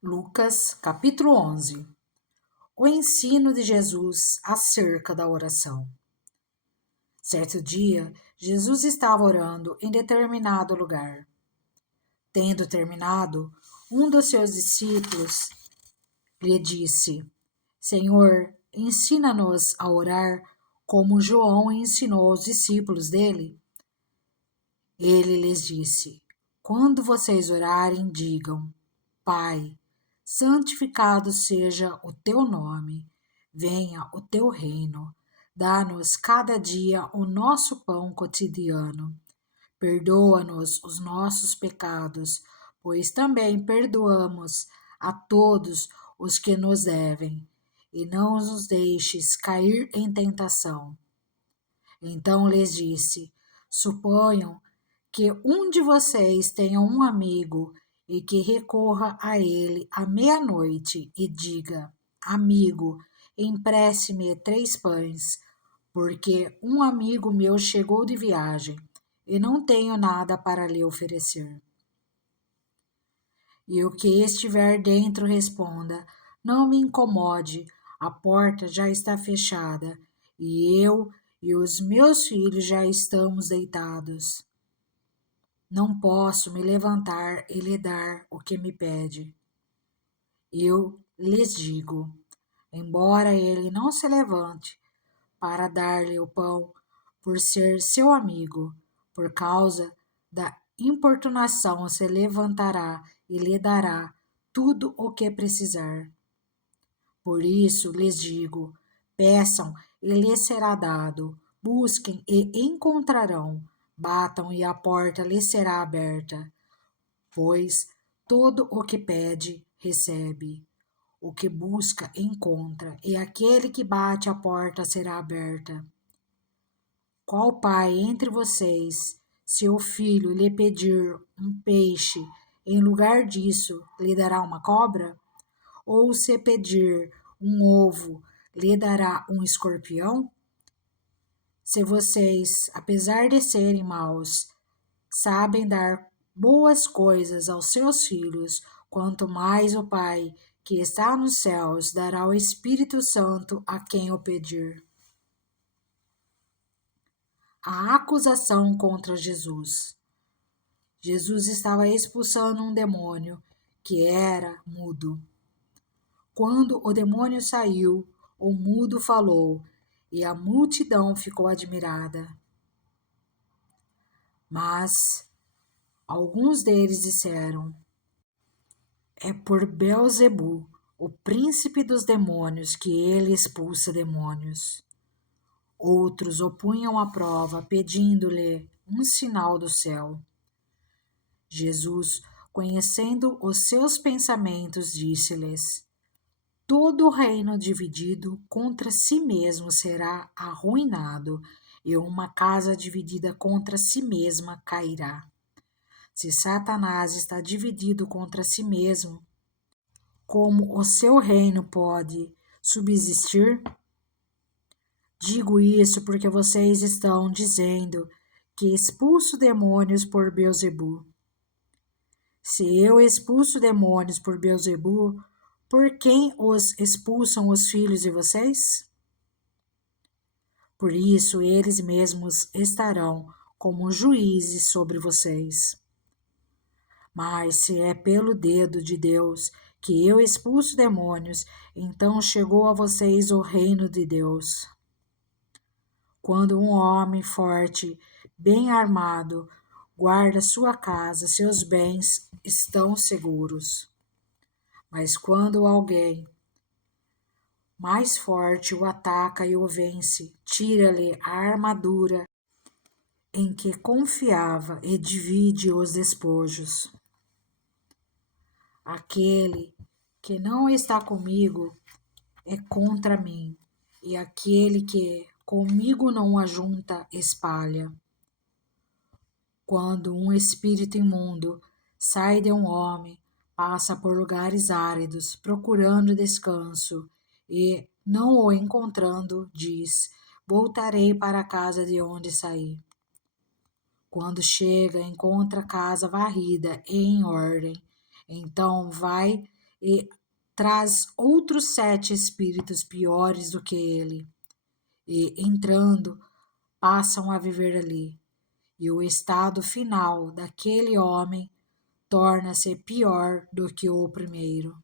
Lucas, capítulo 11. O ensino de Jesus acerca da oração. Certo dia, Jesus estava orando em determinado lugar. Tendo terminado, um dos seus discípulos lhe disse: Senhor, ensina-nos a orar como João ensinou aos discípulos dele. Ele lhes disse: Quando vocês orarem, digam: Pai, santificado seja o teu nome, venha o teu reino. Dá-nos cada dia o nosso pão cotidiano. Perdoa-nos os nossos pecados, pois também perdoamos a todos os que nos devem. E não nos deixes cair em tentação. Então lhes disse: Suponham que um de vocês tenha um amigo e que recorra a ele à meia-noite e diga: Amigo, empreste-me 3 pães, porque um amigo meu chegou de viagem e não tenho nada para lhe oferecer. E o que estiver dentro responda: Não me incomode, a porta já está fechada, e eu e os meus filhos já estamos deitados. Não posso me levantar e lhe dar o que me pede. Eu lhes digo: embora ele não se levante para dar-lhe o pão por ser seu amigo, por causa da importunação se levantará e lhe dará tudo o que precisar. Por isso lhes digo: peçam e lhes será dado, busquem e encontrarão, batam e a porta lhes será aberta. Pois todo o que pede, recebe. O que busca, encontra, e aquele que bate a porta será aberta. Qual pai entre vocês, se o filho lhe pedir um peixe, em lugar disso lhe dará uma cobra? Ou se pedir um ovo, lhe dará um escorpião? Se vocês, apesar de serem maus, sabem dar boas coisas aos seus filhos, quanto mais o Pai, que está nos céus, dará o Espírito Santo a quem o pedir. A acusação contra Jesus. Jesus estava expulsando um demônio que era mudo. Quando o demônio saiu, o mudo falou, e a multidão ficou admirada. Mas alguns deles disseram: É por Beelzebu, o príncipe dos demônios, que ele expulsa demônios. Outros o punham à prova, pedindo-lhe um sinal do céu. Jesus, conhecendo os seus pensamentos, disse-lhes: Todo reino dividido contra si mesmo será arruinado, e uma casa dividida contra si mesma cairá. Se Satanás está dividido contra si mesmo, como o seu reino pode subsistir? Digo isso porque vocês estão dizendo que expulso demônios por Beelzebu. Se eu expulso demônios por Beelzebu, por quem os expulsam os filhos de vocês? Por isso eles mesmos estarão como juízes sobre vocês. Mas se é pelo dedo de Deus que eu expulso demônios, então chegou a vocês o reino de Deus. Quando um homem forte, bem armado, guarda sua casa, seus bens estão seguros. Mas quando alguém mais forte o ataca e o vence, tira-lhe a armadura em que confiava e divide os despojos. Aquele que não está comigo é contra mim, e aquele que comigo não ajunta, espalha. Quando um espírito imundo sai de um homem, passa por lugares áridos, procurando descanso, e, não o encontrando, diz: Voltarei para a casa de onde saí. Quando chega, encontra a casa varrida e em ordem. Então vai e traz outros 7 espíritos piores do que ele, e, entrando, passam a viver ali. E o estado final daquele homem torna-se pior do que o primeiro.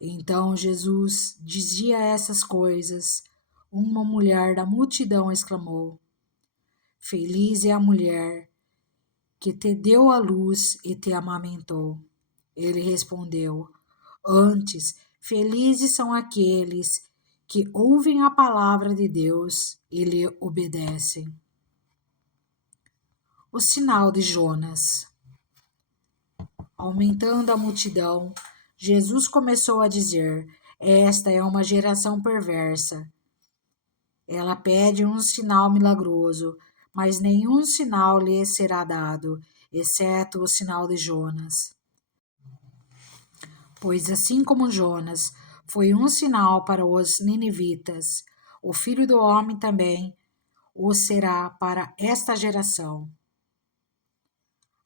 Então Jesus dizia essas coisas. Uma mulher da multidão exclamou: Feliz é a mulher que te deu a luz e te amamentou. Ele respondeu: Antes, felizes são aqueles que ouvem a palavra de Deus e lhe obedecem. O sinal de Jonas. Aumentando a multidão, Jesus começou a dizer: Esta é uma geração perversa. Ela pede um sinal milagroso, mas nenhum sinal lhe será dado, exceto o sinal de Jonas. Pois assim como Jonas foi um sinal para os ninivitas, o Filho do Homem também o será para esta geração.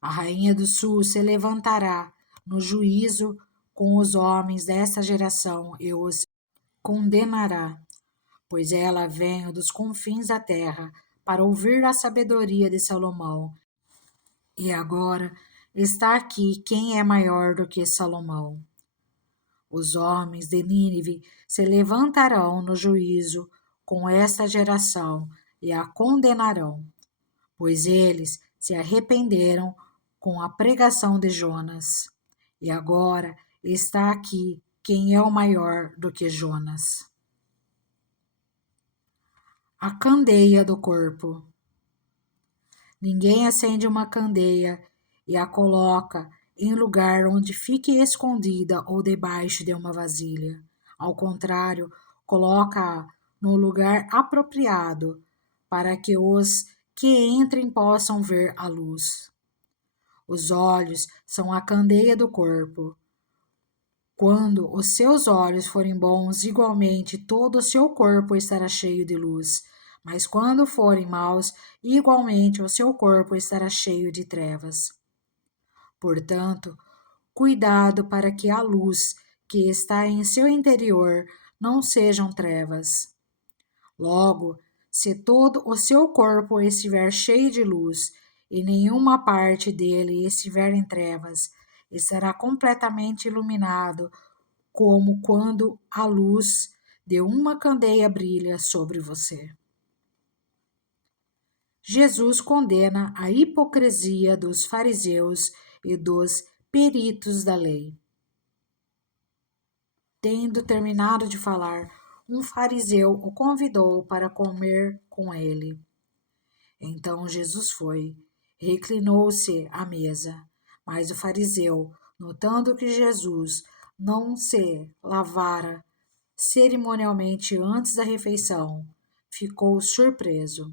A rainha do sul se levantará no juízo com os homens desta geração e os condenará, pois ela vem dos confins da terra para ouvir a sabedoria de Salomão. E agora está aqui quem é maior do que Salomão. Os homens de Nínive se levantarão no juízo com esta geração e a condenarão, pois eles se arrependeram com a pregação de Jonas. E agora está aqui quem é o maior do que Jonas. A candeia do corpo. Ninguém acende uma candeia e a coloca em lugar onde fique escondida ou debaixo de uma vasilha. Ao contrário, coloca-a no lugar apropriado para que os que entrem possam ver a luz. Os olhos são a candeia do corpo. Quando os seus olhos forem bons, igualmente todo o seu corpo estará cheio de luz. Mas quando forem maus, igualmente o seu corpo estará cheio de trevas. Portanto, cuidado para que a luz que está em seu interior não sejam trevas. Logo, se todo o seu corpo estiver cheio de luz e nenhuma parte dele estiver em trevas, estará completamente iluminado, como quando a luz de uma candeia brilha sobre você. Jesus condena a hipocrisia dos fariseus e dos peritos da lei. Tendo terminado de falar, um fariseu o convidou para comer com ele. Então Jesus foi, reclinou-se à mesa, mas o fariseu, notando que Jesus não se lavara cerimonialmente antes da refeição, ficou surpreso.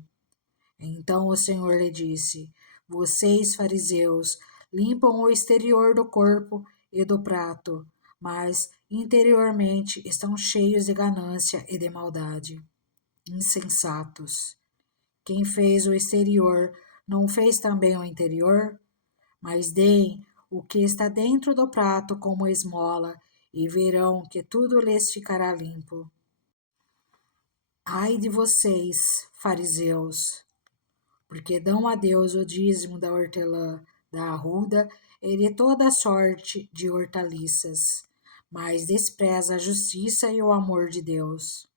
Então o Senhor lhe disse: Vocês, fariseus, limpam o exterior do corpo e do prato, mas interiormente estão cheios de ganância e de maldade. Insensatos! Quem fez o exterior não fez também o interior? Mas deem o que está dentro do prato como esmola, e verão que tudo lhes ficará limpo. Ai de vocês, fariseus, porque dão a Deus o dízimo da hortelã, da arruda e de toda sorte de hortaliças, mas despreza a justiça e o amor de Deus.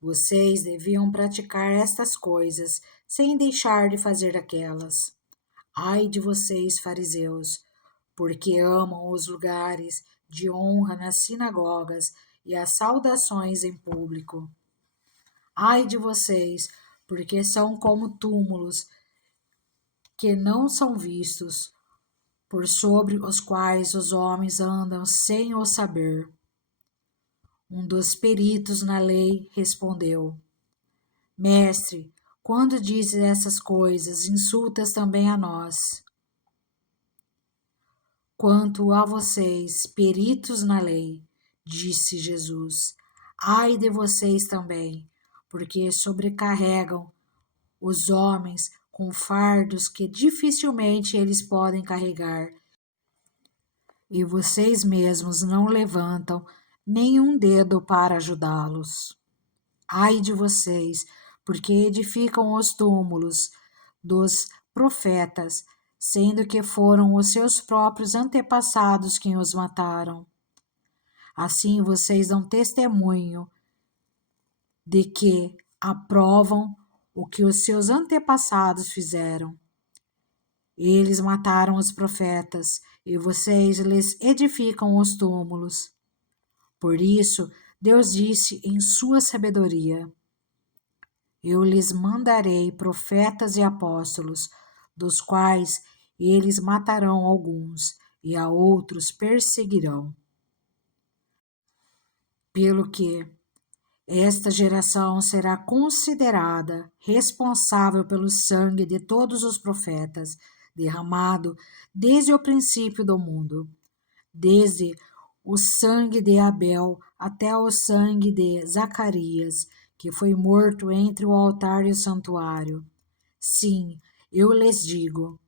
Vocês deviam praticar estas coisas sem deixar de fazer aquelas. Ai de vocês, fariseus, porque amam os lugares de honra nas sinagogas e as saudações em público. Ai de vocês, porque são como túmulos que não são vistos, por sobre os quais os homens andam sem o saber. Um dos peritos na lei respondeu: Mestre, quando dizes essas coisas, insultas também a nós. Quanto a vocês, peritos na lei, disse Jesus, ai de vocês também, porque sobrecarregam os homens com fardos que dificilmente eles podem carregar, e vocês mesmos não levantam nenhum dedo para ajudá-los. Ai de vocês, porque edificam os túmulos dos profetas, sendo que foram os seus próprios antepassados quem os mataram. Assim vocês dão testemunho de que aprovam o que os seus antepassados fizeram. Eles mataram os profetas e vocês lhes edificam os túmulos. Por isso, Deus disse em sua sabedoria: Eu lhes mandarei profetas e apóstolos, dos quais eles matarão alguns e a outros perseguirão. Pelo que esta geração será considerada responsável pelo sangue de todos os profetas, derramado desde o princípio do mundo, desde o sangue de Abel até o sangue de Zacarias, que foi morto entre o altar e o santuário. Sim, eu lhes digo,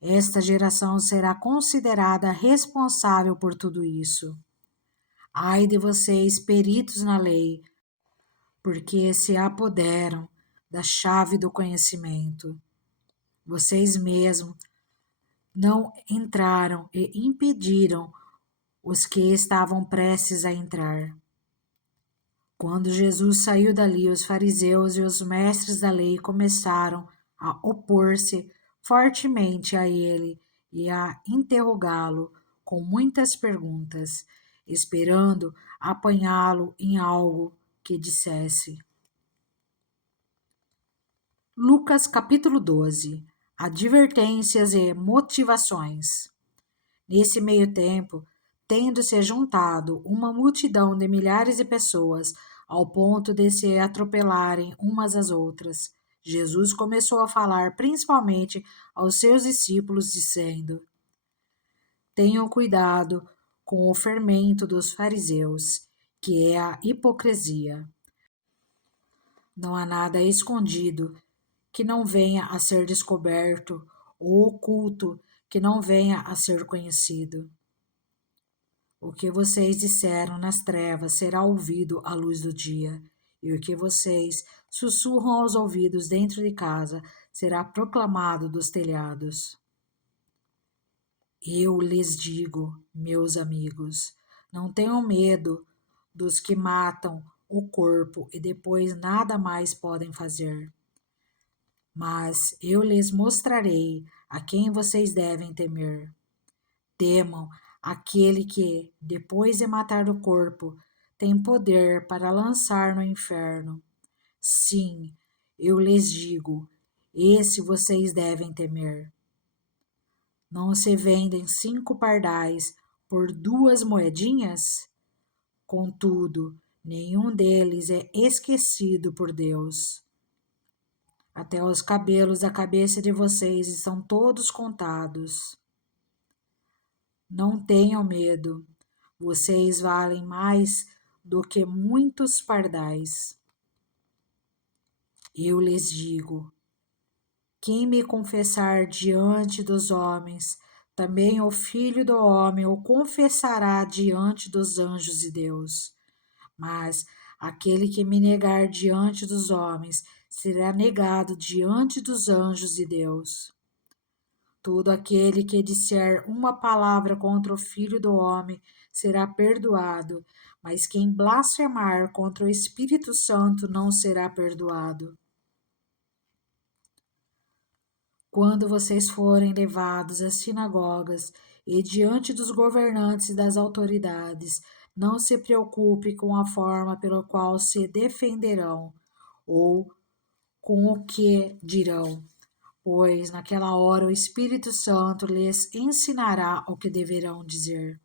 esta geração será considerada responsável por tudo isso. Ai de vocês, peritos na lei, porque se apoderam da chave do conhecimento. Vocês mesmos não entraram e impediram os que estavam prestes a entrar. Quando Jesus saiu dali, os fariseus e os mestres da lei começaram a opor-se fortemente a ele e a interrogá-lo com muitas perguntas, esperando apanhá-lo em algo que dissesse. Lucas capítulo 12. Advertências e motivações. Nesse meio tempo, tendo-se juntado uma multidão de milhares de pessoas, ao ponto de se atropelarem umas às outras, Jesus começou a falar principalmente aos seus discípulos, dizendo: Tenham cuidado com o fermento dos fariseus, que é a hipocrisia. Não há nada escondido que não venha a ser descoberto, ou oculto que não venha a ser conhecido. O que vocês disseram nas trevas será ouvido à luz do dia, e o que vocês sussurram aos ouvidos dentro de casa será proclamado dos telhados. Eu lhes digo, meus amigos, não tenham medo dos que matam o corpo e depois nada mais podem fazer. Mas eu lhes mostrarei a quem vocês devem temer. Temam aquele que, depois de matar o corpo, tem poder para lançar no inferno. Sim, eu lhes digo, esse vocês devem temer. Não se vendem 5 pardais por 2 moedinhas? Contudo, nenhum deles é esquecido por Deus. Até os cabelos da cabeça de vocês estão todos contados. Não tenham medo, vocês valem mais do que muitos pardais. Eu lhes digo, quem me confessar diante dos homens, também o Filho do Homem o confessará diante dos anjos de Deus. Mas aquele que me negar diante dos homens, será negado diante dos anjos de Deus. Todo aquele que disser uma palavra contra o Filho do Homem será perdoado, mas quem blasfemar contra o Espírito Santo não será perdoado. Quando vocês forem levados às sinagogas e diante dos governantes e das autoridades, não se preocupe com a forma pela qual se defenderão ou com o que dirão, pois naquela hora o Espírito Santo lhes ensinará o que deverão dizer.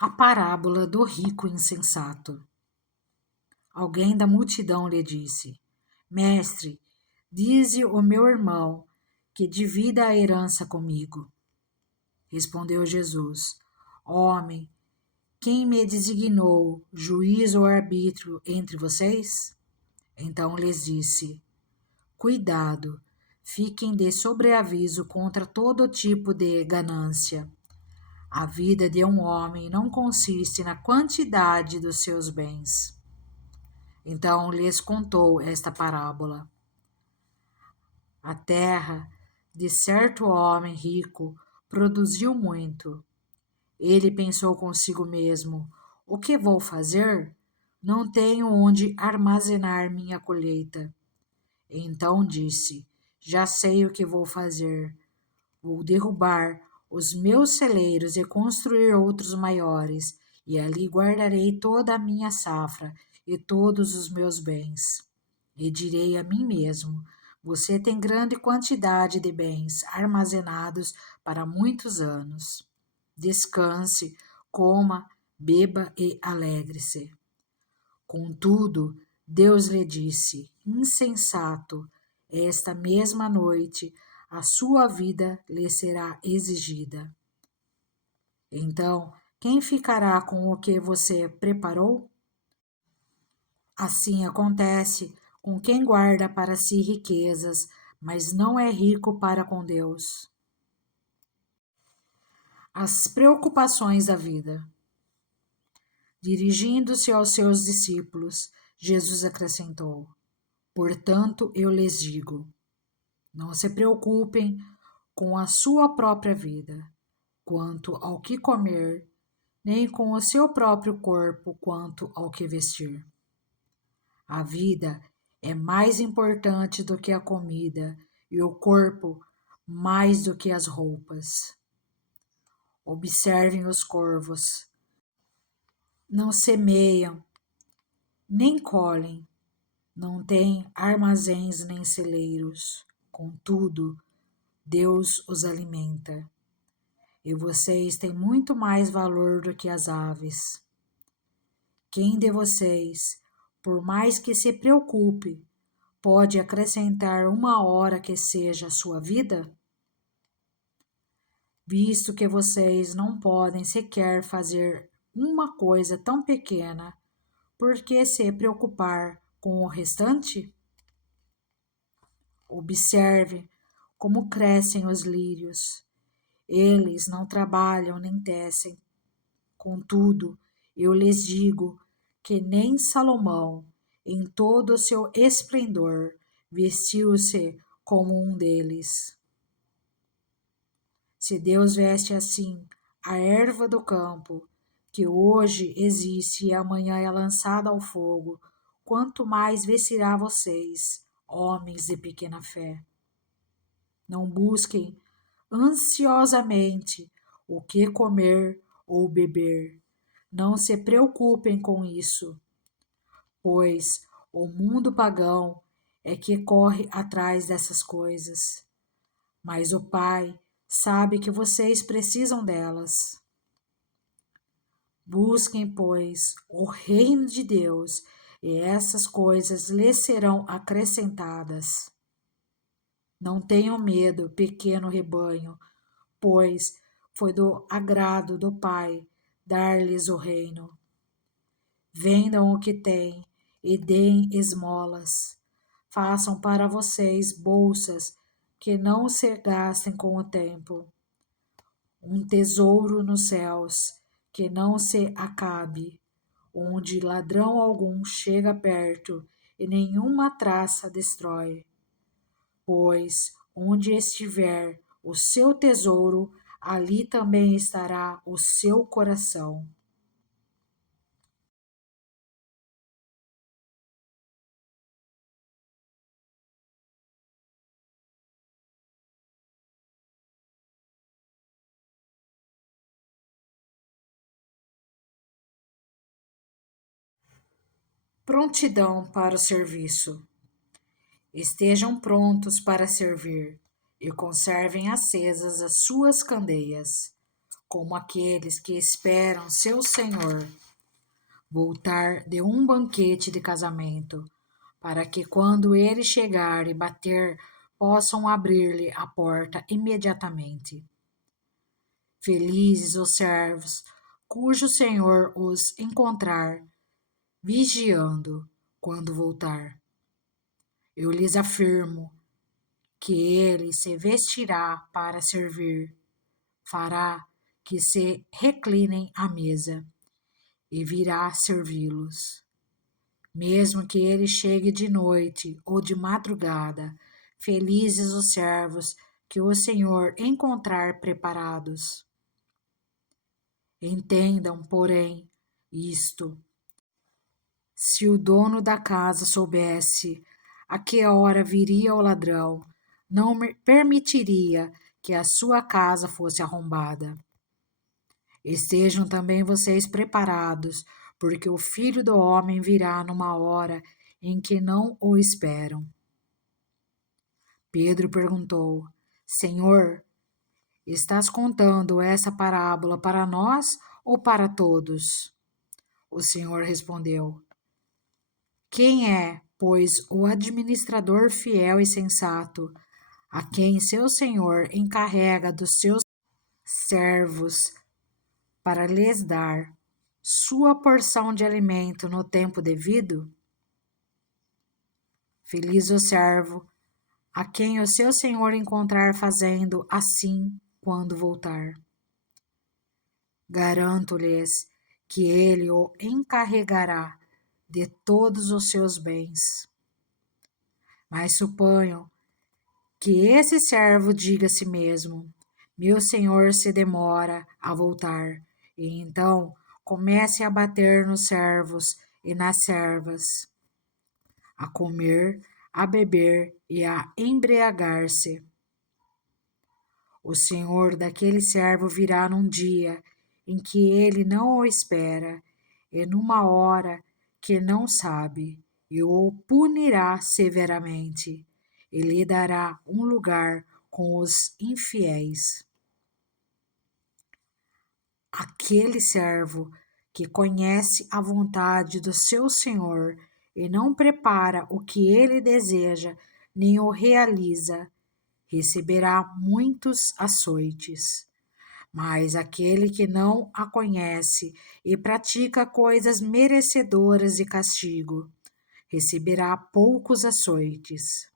A parábola do rico insensato. Alguém da multidão lhe disse: Mestre, dize o meu irmão que divida a herança comigo. Respondeu Jesus: Homem, quem me designou juiz ou arbítrio entre vocês? Então lhes disse: Cuidado, Fiquem de sobreaviso contra todo tipo de ganância. A vida de um homem não consiste na quantidade dos seus bens. Então lhes contou esta parábola. A terra de certo homem rico produziu muito. Ele pensou consigo mesmo: o que vou fazer? Não tenho onde armazenar minha colheita. Então disse: já sei o que vou fazer. Vou derrubar os meus celeiros e construir outros maiores, e ali guardarei toda a minha safra e todos os meus bens. E direi a mim mesmo: você tem grande quantidade de bens armazenados para muitos anos. Descanse, coma, beba e alegre-se. Contudo, Deus lhe disse: insensato, esta mesma noite a sua vida lhe será exigida. Então, quem ficará com o que você preparou? Assim acontece com quem guarda para si riquezas, mas não é rico para com Deus. As preocupações da vida. Dirigindo-se aos seus discípulos, Jesus acrescentou: portanto, eu lhes digo, não se preocupem com a sua própria vida, quanto ao que comer, nem com o seu próprio corpo, quanto ao que vestir. A vida é mais importante do que a comida, e o corpo mais do que as roupas. Observem os corvos. Não semeiam, nem colhem, não têm armazéns nem celeiros. Contudo, Deus os alimenta. E vocês têm muito mais valor do que as aves. Quem de vocês, por mais que se preocupe, pode acrescentar uma hora que seja a sua vida? Visto que vocês não podem sequer fazer uma coisa tão pequena, por que se preocupar com o restante? Observe como crescem os lírios. Eles não trabalham nem tecem. Contudo, eu lhes digo que nem Salomão, em todo o seu esplendor, vestiu-se como um deles. Se Deus veste assim a erva do campo, que hoje existe e amanhã é lançada ao fogo, quanto mais vestirá vocês, homens de pequena fé. Não busquem ansiosamente o que comer ou beber. Não se preocupem com isso, pois o mundo pagão é que corre atrás dessas coisas. Mas o Pai sabe que vocês precisam delas. Busquem, pois, o reino de Deus, e essas coisas lhes serão acrescentadas. Não tenham medo, pequeno rebanho, pois foi do agrado do Pai dar-lhes o reino. Vendam o que têm e deem esmolas. Façam para vocês bolsas que não se gastem com o tempo. Um tesouro nos céus que não se acabe, onde ladrão algum chega perto e nenhuma traça destrói. Pois onde estiver o seu tesouro, ali também estará o seu coração. Prontidão para o serviço. Estejam prontos para servir e conservem acesas as suas candeias, como aqueles que esperam seu Senhor voltar de um banquete de casamento, para que quando ele chegar e bater, possam abrir-lhe a porta imediatamente. Felizes os servos cujo Senhor os encontrar vigiando quando voltar. Eu lhes afirmo que ele se vestirá para servir, fará que se reclinem à mesa e virá servi-los. Mesmo que ele chegue de noite ou de madrugada, felizes os servos que o Senhor encontrar preparados. Entendam, porém, isto: se o dono da casa soubesse a que hora viria o ladrão, não permitiria que a sua casa fosse arrombada. Estejam também vocês preparados, porque o Filho do Homem virá numa hora em que não o esperam. Pedro perguntou: Senhor, estás contando essa parábola para nós ou para todos? O Senhor respondeu: Quem é, pois, o administrador fiel e sensato, a quem seu senhor encarrega dos seus servos para lhes dar sua porção de alimento no tempo devido? Feliz o servo a quem o seu senhor encontrar fazendo assim quando voltar. Garanto-lhes que ele o encarregará de todos os seus bens. Mas suponham que esse servo diga a si mesmo: meu senhor se demora a voltar, e então comece a bater nos servos e nas servas, a comer, a beber e a embriagar-se. O senhor daquele servo virá num dia em que ele não o espera, e numa hora que não sabe, e o punirá severamente, e lhe dará um lugar com os infiéis. Aquele servo que conhece a vontade do seu senhor e não prepara o que ele deseja, nem o realiza, receberá muitos açoites. Mas aquele que não a conhece e pratica coisas merecedoras de castigo, receberá poucos açoites.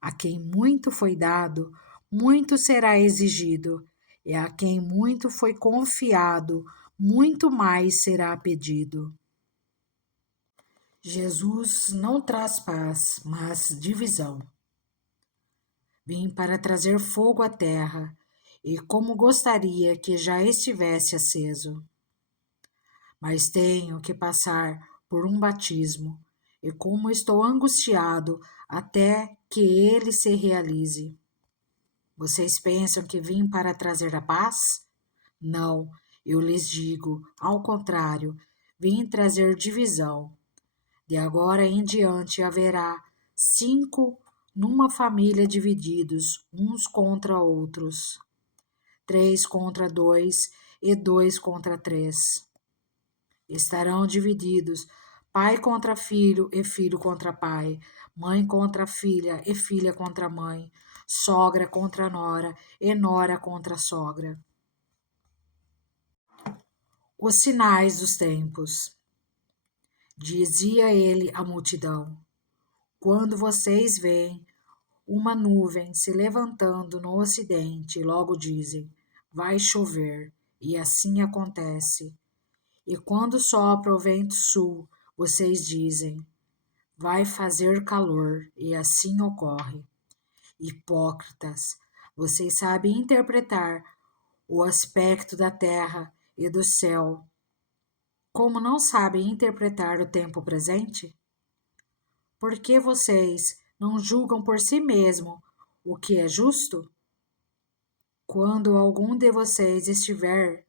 A quem muito foi dado, muito será exigido, e a quem muito foi confiado, muito mais será pedido. Jesus não traz paz, mas divisão. Vim para trazer fogo à terra, e como gostaria que já estivesse aceso. Mas tenho que passar por um batismo, e como estou angustiado até que ele se realize. Vocês pensam que vim para trazer a paz? Não, eu lhes digo, ao contrário, vim trazer divisão. De agora em diante haverá 5 numa família divididos uns contra outros, 3 contra 2 e 2 contra 3. Estarão divididos pai contra filho e filho contra pai, mãe contra filha e filha contra mãe, sogra contra nora e nora contra sogra. Os sinais dos tempos. Dizia ele à multidão: quando vocês veem uma nuvem se levantando no ocidente, logo dizem: vai chover, e assim acontece. E quando sopra o vento sul, vocês dizem: vai fazer calor, e assim ocorre. Hipócritas, vocês sabem interpretar o aspecto da terra e do céu, como não sabem interpretar o tempo presente? Por que vocês não julgam por si mesmo o que é justo? Quando algum de vocês estiver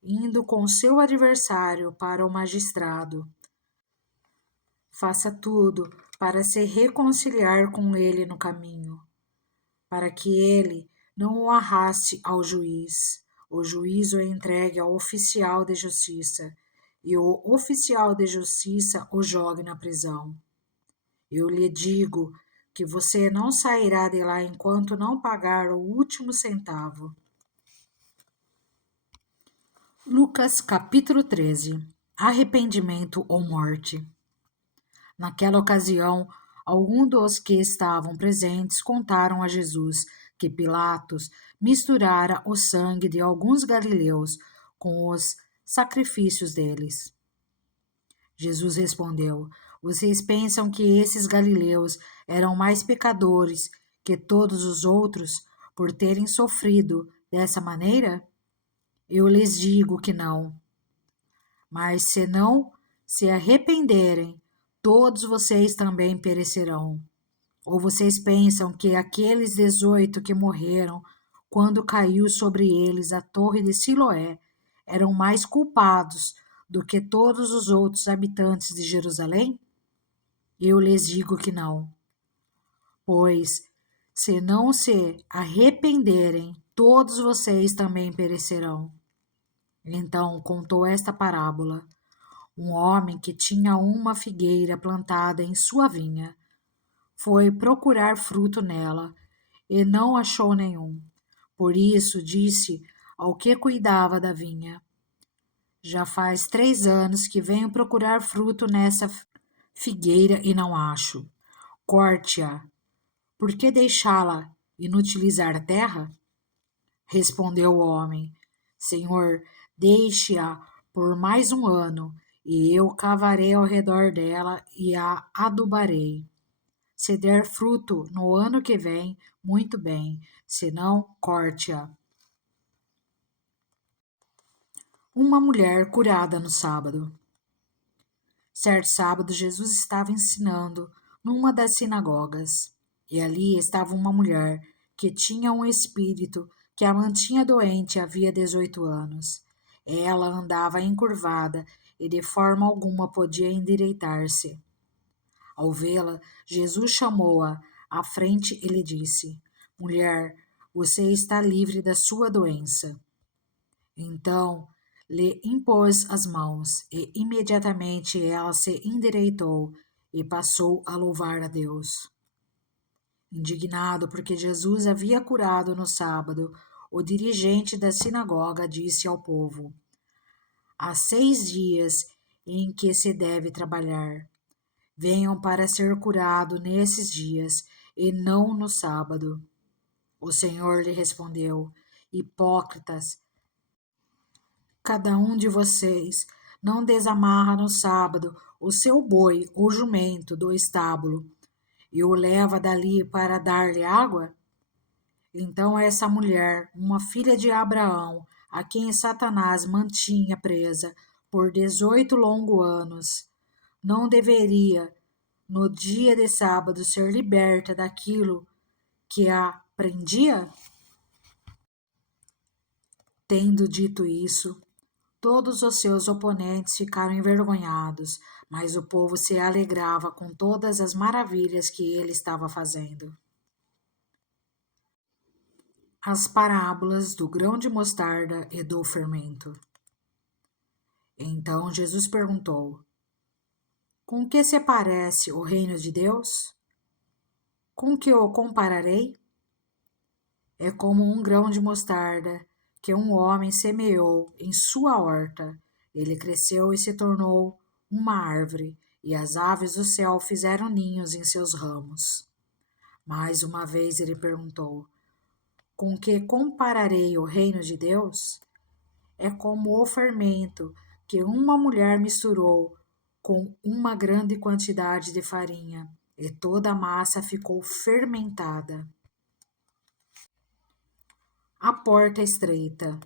indo com seu adversário para o magistrado, faça tudo para se reconciliar com ele no caminho, para que ele não o arraste ao juiz, o juiz o entregue ao oficial de justiça, e o oficial de justiça o jogue na prisão. Eu lhe digo que você não sairá de lá enquanto não pagar o último centavo. Lucas capítulo 13. Arrependimento ou morte. Naquela ocasião, Alguns dos que estavam presentes contaram a Jesus que Pilatos misturara o sangue de alguns galileus com os sacrifícios deles. Jesus respondeu: Vocês pensam que esses galileus eram mais pecadores que todos os outros por terem sofrido dessa maneira? Eu lhes digo que não. Mas se não se arrependerem, todos vocês também perecerão. Ou vocês pensam que aqueles 18 que morreram quando caiu sobre eles a torre de Siloé eram mais culpados do que todos os outros habitantes de Jerusalém? Eu lhes digo que não. Pois, se não se arrependerem, todos vocês também perecerão. Então contou esta parábola. Um homem que tinha uma figueira plantada em sua vinha foi procurar fruto nela e não achou nenhum. Por isso disse ao que cuidava da vinha: Já faz 3 anos que venho procurar fruto nessa figueira e não acho. Corte-a. Por que deixá-la inutilizar a terra? Respondeu o homem: Senhor, deixe-a por mais um ano, e eu cavarei ao redor dela e a adubarei. Se der fruto no ano que vem, muito bem, se não, corte-a. Uma mulher curada no sábado. Certo sábado, Jesus estava ensinando numa das sinagogas, e ali estava uma mulher que tinha um espírito que a mantinha doente havia 18 anos. Ela andava encurvada e de forma alguma podia endireitar-se. Ao vê-la, Jesus chamou-a à frente e lhe disse: Mulher, você está livre da sua doença. Então lhe impôs as mãos, e imediatamente ela se endireitou e passou a louvar a Deus. Indignado porque Jesus havia curado no sábado, o dirigente da sinagoga disse ao povo: Há 6 dias em que se deve trabalhar. Venham para ser curado nesses dias, e não no sábado. O Senhor lhe respondeu: Hipócritas, cada um de vocês não desamarra no sábado o seu boi ou jumento do estábulo e o leva dali para dar-lhe água? Então essa mulher, uma filha de Abraão, a quem Satanás mantinha presa por 18 longos anos, não deveria, no dia de sábado, ser liberta daquilo que a prendia? Tendo dito isso, todos os seus oponentes ficaram envergonhados, mas o povo se alegrava com todas as maravilhas que ele estava fazendo. As parábolas do grão de mostarda e do fermento. Então Jesus perguntou: Com que se parece o reino de Deus? Com que o compararei? É como um grão de mostarda que um homem semeou em sua horta. Ele cresceu e se tornou uma árvore, e as aves do céu fizeram ninhos em seus ramos. Mais uma vez ele perguntou: Com que compararei o reino de Deus? É como o fermento que uma mulher misturou com uma grande quantidade de farinha, e toda a massa ficou fermentada. A porta estreita.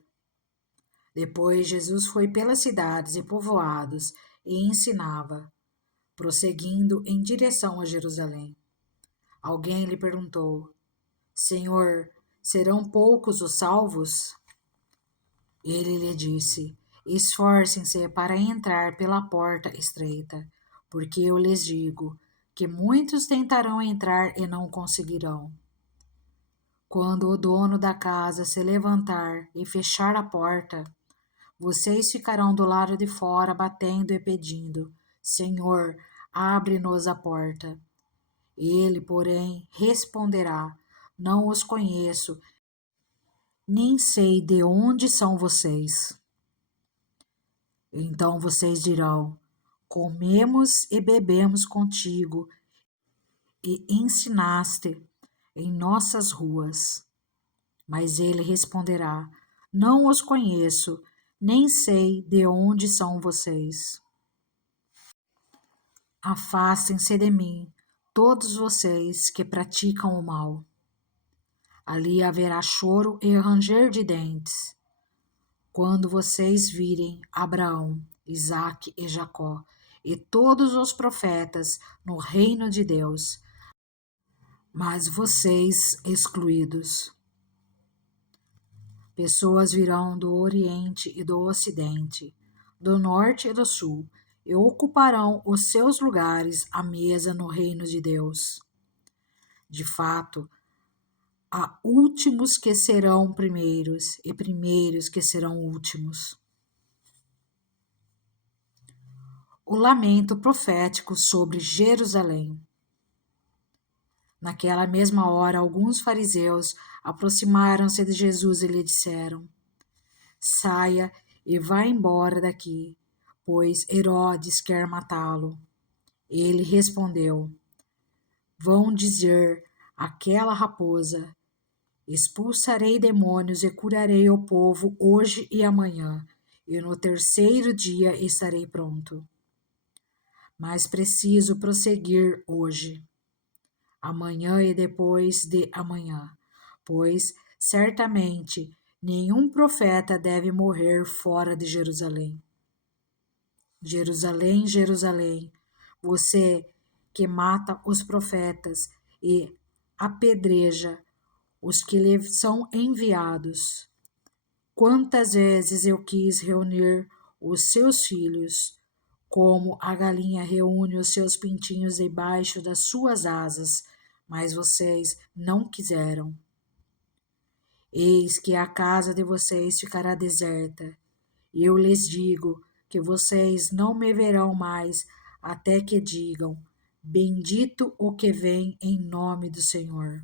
Depois Jesus foi pelas cidades e povoados e ensinava, prosseguindo em direção a Jerusalém. Alguém lhe perguntou: Senhor, serão poucos os salvos? Ele lhe disse: Esforcem-se para entrar pela porta estreita, porque eu lhes digo que muitos tentarão entrar e não conseguirão. Quando o dono da casa se levantar e fechar a porta, vocês ficarão do lado de fora batendo e pedindo: Senhor, abre-nos a porta. Ele, porém, responderá: Não os conheço, nem sei de onde são vocês. Então vocês dirão: Comemos e bebemos contigo, e ensinaste em nossas ruas. Mas ele responderá: Não os conheço, nem sei de onde são vocês. Afastem-se de mim, todos vocês que praticam o mal. Ali haverá choro e ranger de dentes, quando vocês virem Abraão, Isaque e Jacó e todos os profetas no reino de Deus, mas vocês excluídos. Pessoas virão do Oriente e do Ocidente, do Norte e do Sul, e ocuparão os seus lugares à mesa no reino de Deus. De fato, há últimos que serão primeiros, e primeiros que serão últimos. O lamento profético sobre Jerusalém. Naquela mesma hora, alguns fariseus aproximaram-se de Jesus e lhe disseram: Saia e vá embora daqui, pois Herodes quer matá-lo. Ele respondeu: Vão dizer àquela raposa: Expulsarei demônios e curarei o povo hoje e amanhã, e no terceiro dia estarei pronto. Mas preciso prosseguir hoje, amanhã e depois de amanhã, pois certamente nenhum profeta deve morrer fora de Jerusalém. Jerusalém, Jerusalém, você que mata os profetas e apedreja os que lhe são enviados. Quantas vezes eu quis reunir os seus filhos, como a galinha reúne os seus pintinhos debaixo das suas asas, mas vocês não quiseram. Eis que a casa de vocês ficará deserta. E eu lhes digo que vocês não me verão mais até que digam: Bendito o que vem em nome do Senhor.